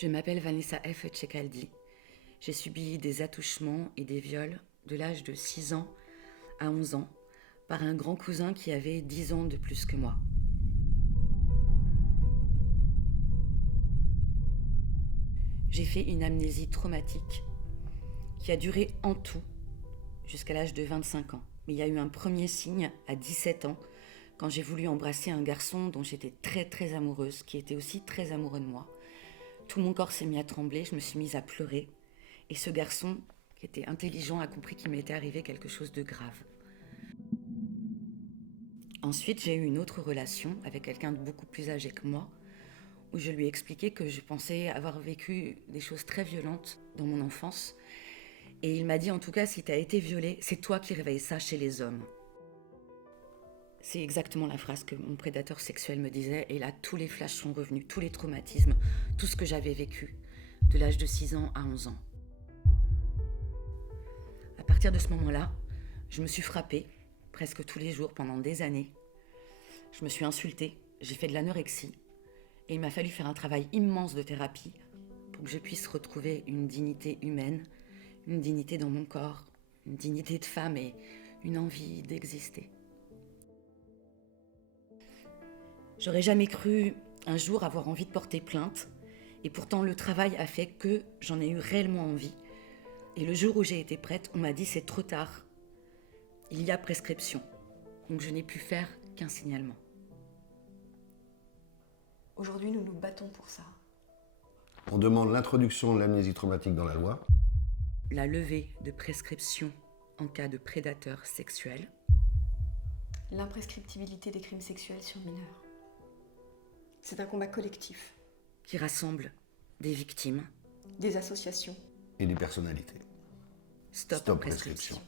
Je m'appelle Vanessa F. Ceccaldi. J'ai subi des attouchements et des viols de l'âge de 6 ans à 11 ans par un grand cousin qui avait 10 ans de plus que moi. J'ai fait une amnésie traumatique qui a duré en tout jusqu'à l'âge de 25 ans. Mais il y a eu un premier signe à 17 ans quand j'ai voulu embrasser un garçon dont j'étais très amoureuse, qui était aussi très amoureux de moi. Tout mon corps s'est mis à trembler, je me suis mise à pleurer. Et ce garçon, qui était intelligent, a compris qu'il m'était arrivé quelque chose de grave. Ensuite, j'ai eu une autre relation avec quelqu'un de beaucoup plus âgé que moi, où je lui ai expliqué que je pensais avoir vécu des choses très violentes dans mon enfance. Et il m'a dit, en tout cas, si tu as été violée, c'est toi qui réveilles ça chez les hommes. C'est exactement la phrase que mon prédateur sexuel me disait. Et là, tous les flashs sont revenus, tous les traumatismes, tout ce que j'avais vécu de l'âge de 6 ans à 11 ans. À partir de ce moment-là, je me suis frappée presque tous les jours pendant des années. Je me suis insultée, j'ai fait de l'anorexie. Et il m'a fallu faire un travail immense de thérapie pour que je puisse retrouver une dignité humaine, une dignité dans mon corps, une dignité de femme et une envie d'exister. J'aurais jamais cru un jour avoir envie de porter plainte, et pourtant le travail a fait que j'en ai eu réellement envie. Et le jour où j'ai été prête, on m'a dit c'est trop tard, il y a prescription, donc je n'ai pu faire qu'un signalement. Aujourd'hui, nous nous battons pour ça. On demande l'introduction de l'amnésie traumatique dans la loi. La levée de prescription en cas de prédateur sexuel. L'imprescriptibilité des crimes sexuels sur mineurs. C'est un combat collectif. Qui rassemble des victimes. Des associations. Et des personnalités. Stop prescription.